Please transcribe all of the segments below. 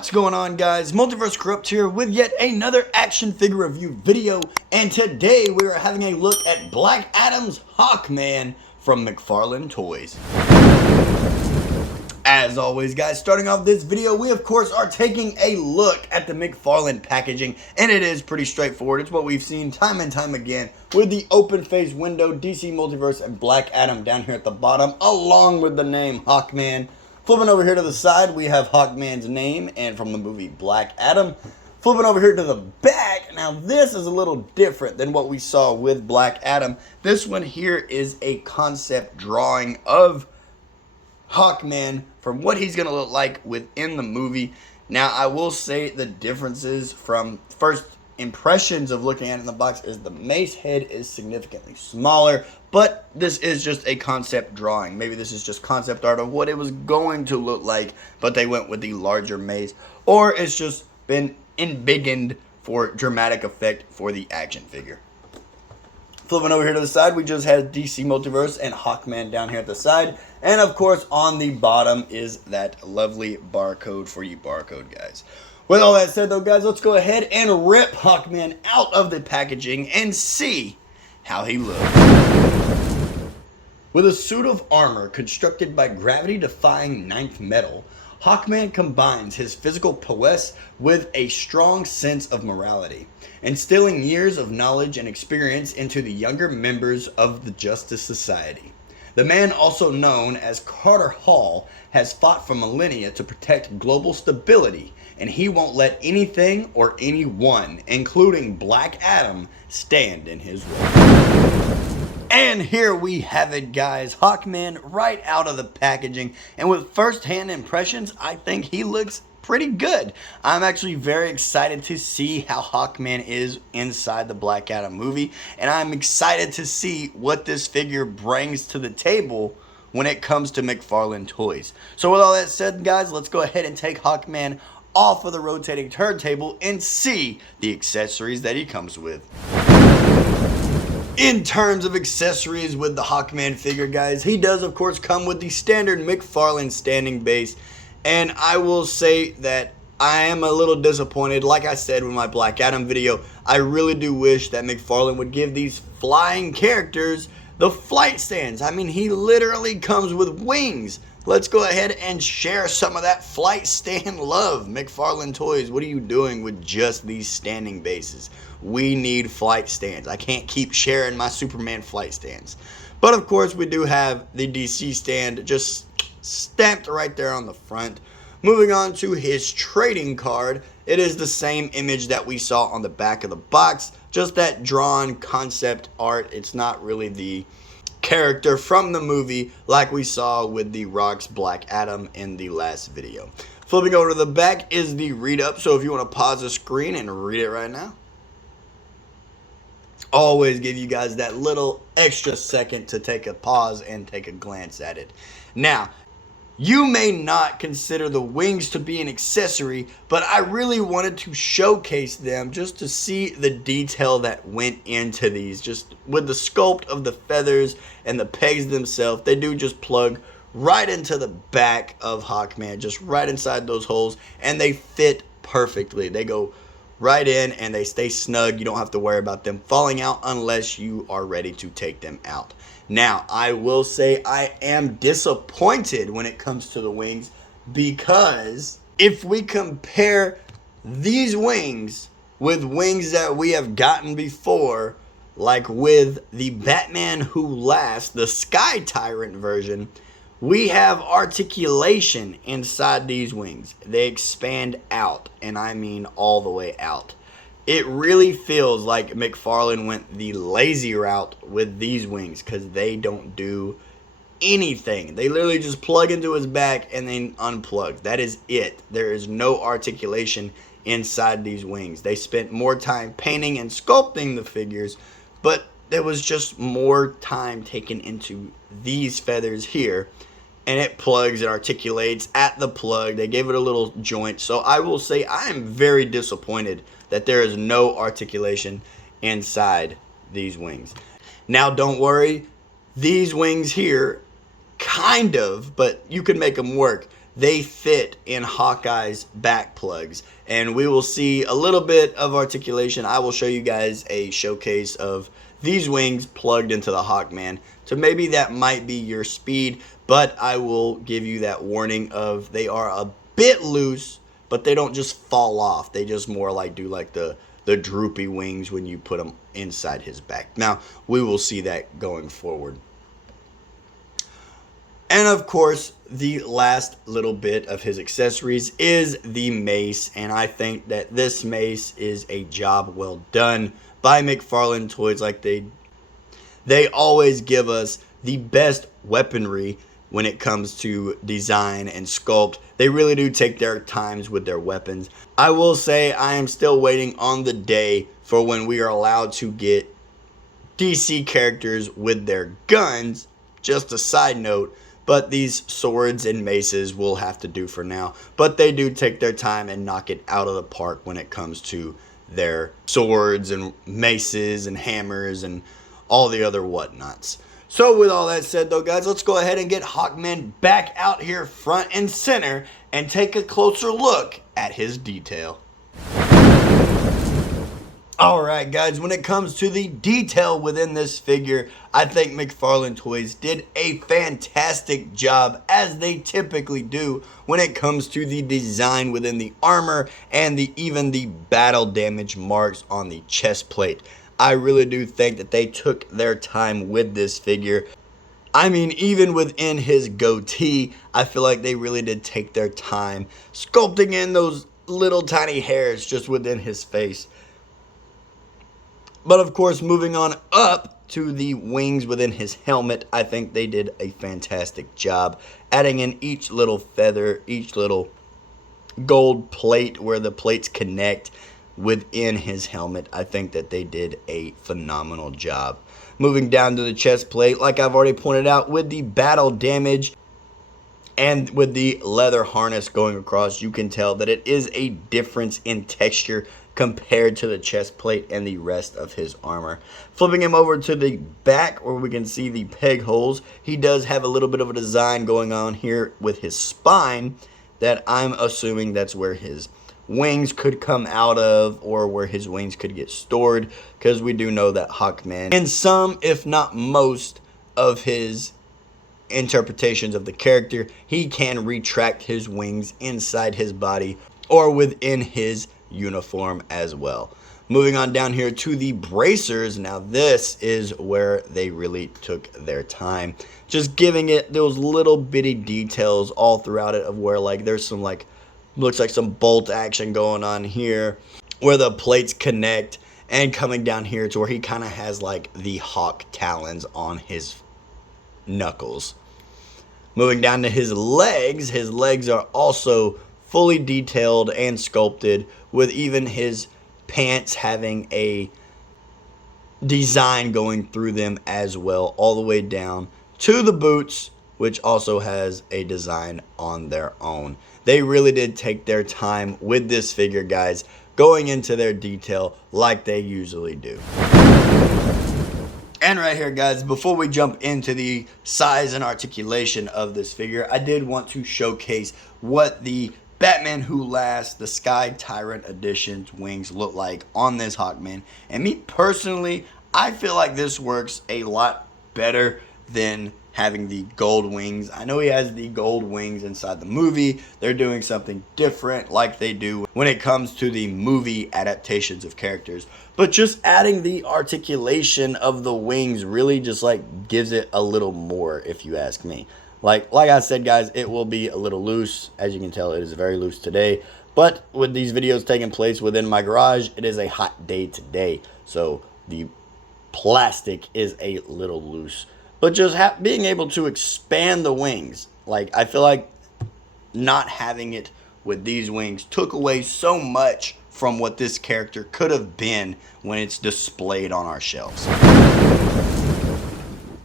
What's going on, guys? Multiverse Corrupt here with yet another action figure review video, and today we are having a look at Black Adam's Hawkman from McFarlane Toys. As always, guys, starting off this video, we of course are taking a look at the McFarlane packaging, and it is pretty straightforward. It's what we've seen time and time again with the open face window, DC Multiverse, and Black Adam down here at the bottom, along with the name Hawkman. Flipping over here to the side, we have Hawkman's name and from the movie Black Adam. Flipping over here to the back, now this is a little different than what we saw with Black Adam. This one here is a concept drawing of Hawkman from what he's going to look like within the movie. Now, I will say the differences from first impressions of looking at it in the box is the mace head is significantly smaller, but this is just a concept drawing. Maybe this is just concept art of what it was going to look like, but they went with the larger mace, or it's just been embiggened for dramatic effect for the action figure. Flipping over here to the side, we just had DC Multiverse and Hawkman down here at the side. And of course, on the bottom is that lovely barcode for you barcode guys. With all that said though, guys, let's go ahead and rip Hawkman out of the packaging and see how he looks. With a suit of armor constructed by gravity-defying ninth metal, Hawkman combines his physical prowess with a strong sense of morality, instilling years of knowledge and experience into the younger members of the Justice Society. The man, also known as Carter Hall, has fought for millennia to protect global stability, and he won't let anything or anyone, including Black Adam, stand in his way. And here we have it, guys. Hawkman right out of the packaging, and with first-hand impressions, I think he looks pretty good. I'm actually very excited to see how Hawkman is inside the Black Adam movie, and I'm excited to see what this figure brings to the table when it comes to McFarlane Toys. So with all that said, guys, let's go ahead and take Hawkman off of the rotating turntable and see the accessories that he comes with. In terms of accessories with the Hawkman figure, guys, he does of course come with the standard McFarlane standing base. And I will say that I am a little disappointed. Like I said with my Black Adam video, I really do wish that McFarlane would give these flying characters the flight stands. I mean, he literally comes with wings. Let's go ahead and share some of that flight stand love. McFarlane Toys, what are you doing with just these standing bases? We need flight stands. I can't keep sharing my Superman flight stands. But of course, we do have the DC stand just stamped right there on the front. Moving on to his trading card, it is the same image that we saw on the back of the box, just that drawn concept art. It's not really the character from the movie like we saw with the Rock's Black Adam in the last video. Flipping over to the back is the read up, so if you want to pause the screen and read it right now. Always give you guys that little extra second to take a pause and take a glance at it. Now, you may not consider the wings to be an accessory, but I really wanted to showcase them just to see the detail that went into these. Just with the sculpt of the feathers and the pegs themselves, they do just plug right into the back of Hawkman, just right inside those holes, and they fit perfectly. They go right in and they stay snug. You don't have to worry about them falling out unless you are ready to take them out. Now, I will say I am disappointed when it comes to the wings, because if we compare these wings with wings that we have gotten before, like with the Batman Who Laughs, the Sky Tyrant version, we have articulation inside these wings. They expand out, and I mean all the way out. It really feels like McFarlane went the lazy route with these wings, because they don't do anything. They literally just plug into his back and then unplug. That is it. There is no articulation inside these wings. They spent more time painting and sculpting the figures, but there was just more time taken into these feathers here, and it plugs and articulates at the plug. They gave it a little joint. So I will say I am very disappointed that there is no articulation inside these wings. Now, don't worry, these wings here, kind of, but you can make them work. they fit in Hawkeye's back plugs. And we will see a little bit of articulation. I will show you guys a showcase of these wings plugged into the Hawkman. So maybe that might be your speed, but I will give you that warning of they are a bit loose, but they don't just fall off. They just more like do like the droopy wings when you put them inside his back. Now, we will see that going forward. And of course, the last little bit of his accessories is the mace. And I think that this mace is a job well done by McFarlane Toys. Like they always give us the best weaponry when it comes to design and sculpt. They really do take their times with their weapons. I will say I am still waiting on the day for when we are allowed to get DC characters with their guns. Just a side note, but these swords and maces will have to do for now. But they do take their time and knock it out of the park when it comes to their swords and maces and hammers and all the other whatnots. So with all that said though, guys, let's go ahead and get Hawkman back out here front and center and take a closer look at his detail. Alright guys, when it comes to the detail within this figure, I think McFarlane Toys did a fantastic job, as they typically do when it comes to the design within the armor and even the battle damage marks on the chest plate. I really do think that they took their time with this figure. I mean, even within his goatee, I feel like they really did take their time sculpting in those little tiny hairs just within his face. But of course, moving on up to the wings within his helmet, I think they did a fantastic job adding in each little feather, each little gold plate where the plates connect within his helmet. I think that they did a phenomenal job. Moving down to the chest plate, like I've already pointed out, with the battle damage and with the leather harness going across, you can tell that it is a difference in texture compared to the chest plate and the rest of his armor. Flipping him over to the back where we can see the peg holes, he does have a little bit of a design going on here with his spine that I'm assuming that's where his wings could come out of, or where his wings could get stored, because we do know that Hawkman, in some if not most of his interpretations of the character, he can retract his wings inside his body or within his uniform as well. Moving on down here to the bracers. Now this is where they really took their time, just giving it those little bitty details all throughout it of where like there's some like looks like some bolt action going on here where the plates connect, and coming down here to where he kind of has like the hawk talons on his knuckles. Moving down to his legs are also fully detailed and sculpted, with even his pants having a design going through them as well, all the way down to the boots, which also has a design on their own. They really did take their time with this figure, guys, going into their detail like they usually do. And right here, guys, before we jump into the size and articulation of this figure, I did want to showcase what the Batman Who Laughs, the Sky Tyrant Edition's wings look like on this Hawkman. And me personally, I feel like this works a lot better than having the gold wings. I know he has the gold wings inside the movie. They're doing something different like they do when it comes to the movie adaptations of characters. But just adding the articulation of the wings really just like gives it a little more, if you ask me. Like I said, guys, it will be a little loose. As you can tell, it is very loose today. But with these videos taking place within my garage, it is a hot day today. So the plastic is a little loose. But just being able to expand the wings, like I feel like not having it with these wings took away so much from what this character could have been when it's displayed on our shelves.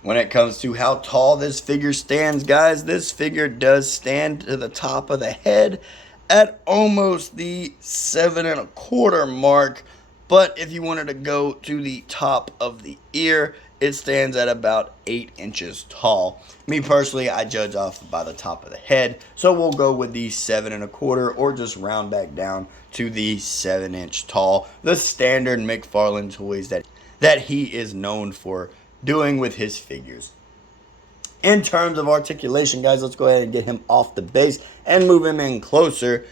When it comes to how tall this figure stands, guys, this figure does stand to the top of the head at almost the 7 1/4 mark. But if you wanted to go to the top of the ear, it stands at about 8 inches tall. Me personally, I judge off by the top of the head, so we'll go with the 7 1/4, or just round back down to the 7-inch tall, the standard McFarlane Toys that he is known for doing with his figures. In terms of articulation, guys, let's go ahead and get him off the base and move him in closer.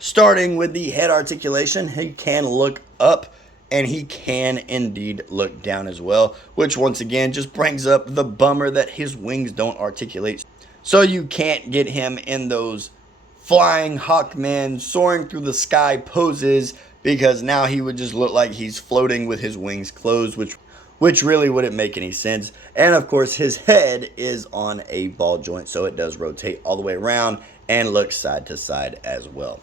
Starting with the head articulation, he can look up and he can indeed look down as well, which once again just brings up the bummer that his wings don't articulate. So you can't get him in those flying Hawkman, soaring through the sky poses, because now he would just look like he's floating with his wings closed, which really wouldn't make any sense. And of course, his head is on a ball joint, so it does rotate all the way around and look side to side as well.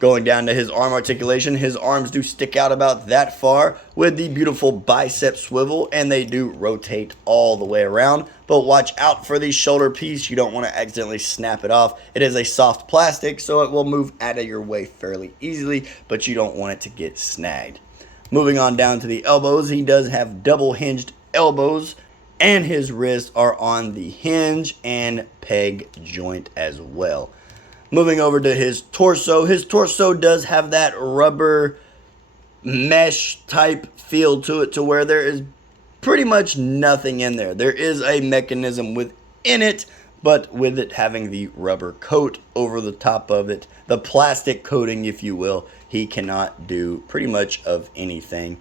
Going down to his arm articulation, his arms do stick out about that far with the beautiful bicep swivel, and they do rotate all the way around. But watch out for the shoulder piece. You don't want to accidentally snap it off. It is a soft plastic, so it will move out of your way fairly easily, but you don't want it to get snagged. Moving on down to the elbows, he does have double hinged elbows, and his wrists are on the hinge and peg joint as well. Moving over to his torso does have that rubber mesh type feel to it, to where there is pretty much nothing in there. There is a mechanism within it, but with it having the rubber coat over the top of it, the plastic coating if you will, he cannot do pretty much of anything.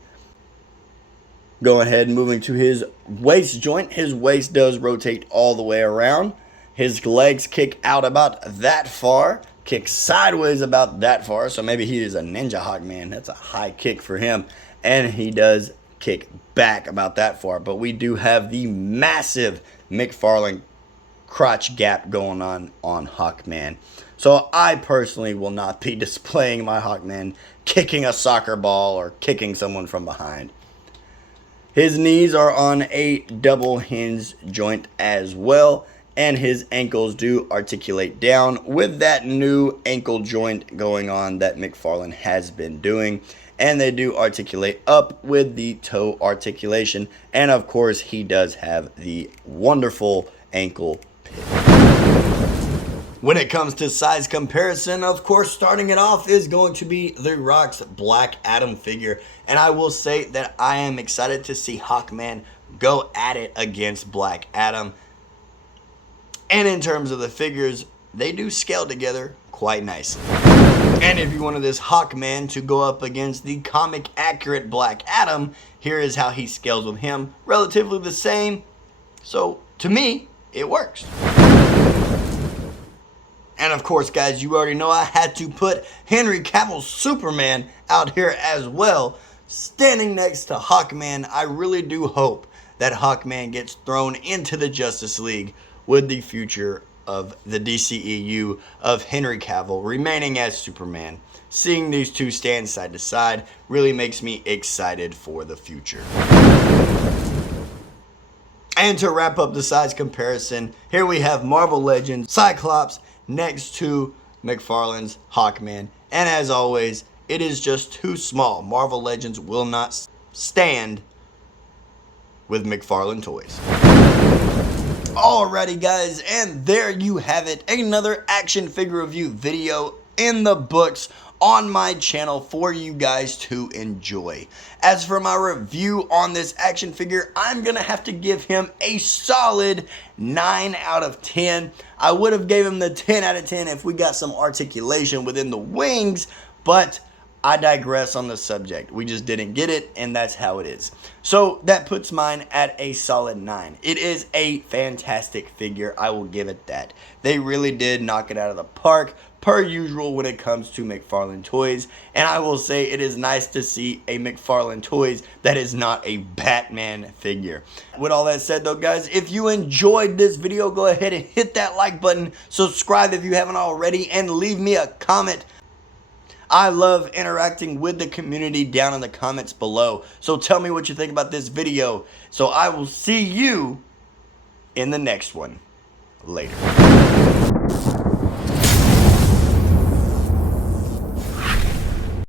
Go ahead and moving to his waist joint. His waist does rotate all the way around. His legs kick out about that far, kick sideways about that far, so maybe he is a ninja Hawkman. That's a high kick for him. And he does kick back about that far, but we do have the massive McFarlane crotch gap going on Hawkman. So I personally will not be displaying my Hawkman kicking a soccer ball or kicking someone from behind. His knees are on a double hinge joint as well, and his ankles do articulate down with that new ankle joint going on that McFarlane has been doing. And they do articulate up with the toe articulation. And of course, he does have the wonderful ankle pick. When it comes to size comparison, of course, starting it off is going to be The Rock's Black Adam figure. And I will say that I am excited to see Hawkman go at it against Black Adam. And in terms of the figures, they do scale together quite nicely. And if you wanted this Hawkman to go up against the comic accurate Black Adam, here is how he scales with him. Relatively the same. So, to me, it works. And of course, guys, you already know I had to put Henry Cavill's Superman out here as well. Standing next to Hawkman, I really do hope that Hawkman gets thrown into the Justice League with the future of the DCEU of Henry Cavill remaining as Superman. Seeing these two stand side to side really makes me excited for the future. And to wrap up the size comparison, here we have Marvel Legends Cyclops next to McFarlane's Hawkman. And as always, it is just too small. Marvel Legends will not stand with McFarlane Toys. Alrighty guys, and there you have it, another action figure review video in the books on my channel for you guys to enjoy. As for my review on this action figure, I'm gonna have to give him a solid 9 out of 10. I would have gave him the 10 out of 10 if we got some articulation within the wings, but I digress on the subject. We just didn't get it, and that's how it is. So that puts mine at a solid 9. It is a fantastic figure. I will give it that. They really did knock it out of the park, per usual when it comes to McFarlane Toys. And I will say it is nice to see a McFarlane Toys that is not a Batman figure. With all that said though, guys, if you enjoyed this video, go ahead and hit that like button, subscribe if you haven't already, and leave me a comment. I love interacting with the community down in the comments below. So tell me what you think about this video. So I will see you in the next one. Later.